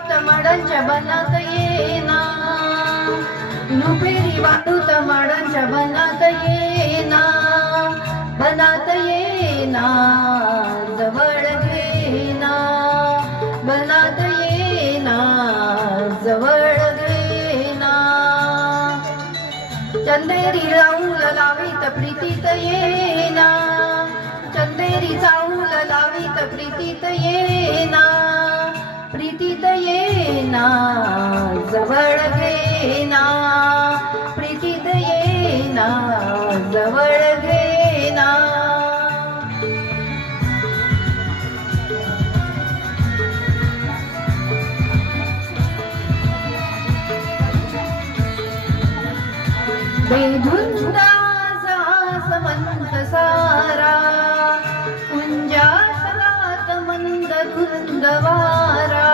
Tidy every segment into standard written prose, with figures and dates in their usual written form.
माडांच्या बनात येना, रुपेरी वाळूत माडांच्या बनात येना, बनात येना, जवळ घेना, बनात येना, जवळ घेना. चंदेरी राऊल लावीत प्रीतीत येना, चंदेरी चाऊल लावीत प्रीतीत येना, प्रीतीत येना, जवळ घेना, प्रीतीत येना, जवळ घेना. बेधुंदा समंत सारा, कुंजासलात मंद धुंद वारा,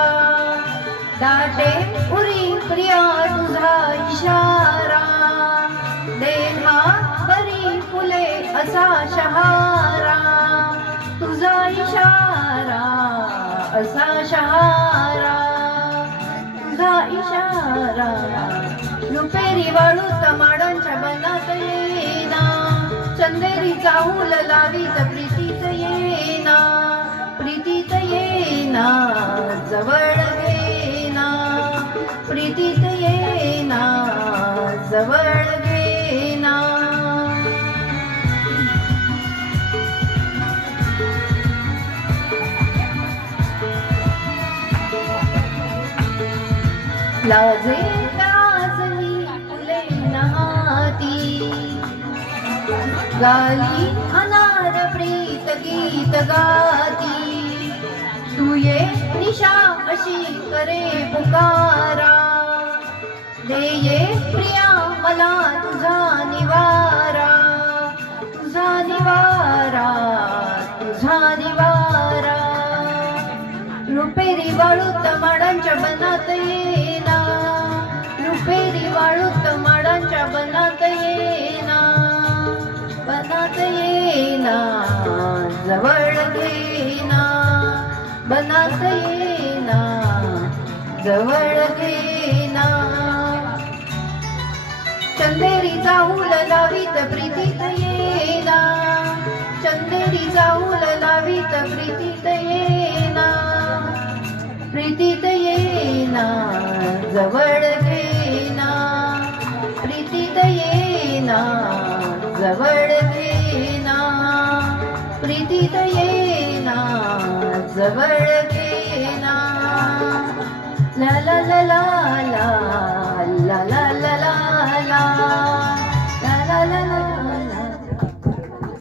दाटे उरी प्रिया तुझा इशारा, देहा बरी फुले असा शहारा, तुझा इशारा असा शहारा, तुझा इशारा. रुपेरी वाळूत माडांच्या बनात येना, चंदेरी चाहूल लावीत प्रीतीत येना, प्रीतीत येना, जवळ घेना, प्रीतीत येना, जवळ घेना. लाजे लाजली फुले नहाती, गाली अनार प्रीत गीत गाती, तू ये निशा अशी करे पुकारा, दे ये प्रिया मला तुझा निवारा, तुझा निवारा, तुझा निवारा. रुपेरी वाळूत माडांच्या बनात येना, रुपेरी वाळूत माडांच्या बनात येना, बनात येना, जवळ घेना, बनात येना, जवळ घेना. चंदेरी चाहूल लावीत प्रीतीत येना, चंदेरी चाहूल लावीत प्रीतीत येना, प्रीतीत येना, जवळ घेना, प्रीतीत येना, जवळ घेना, प्रीतीत येना, जवळ घेना. ला ला ला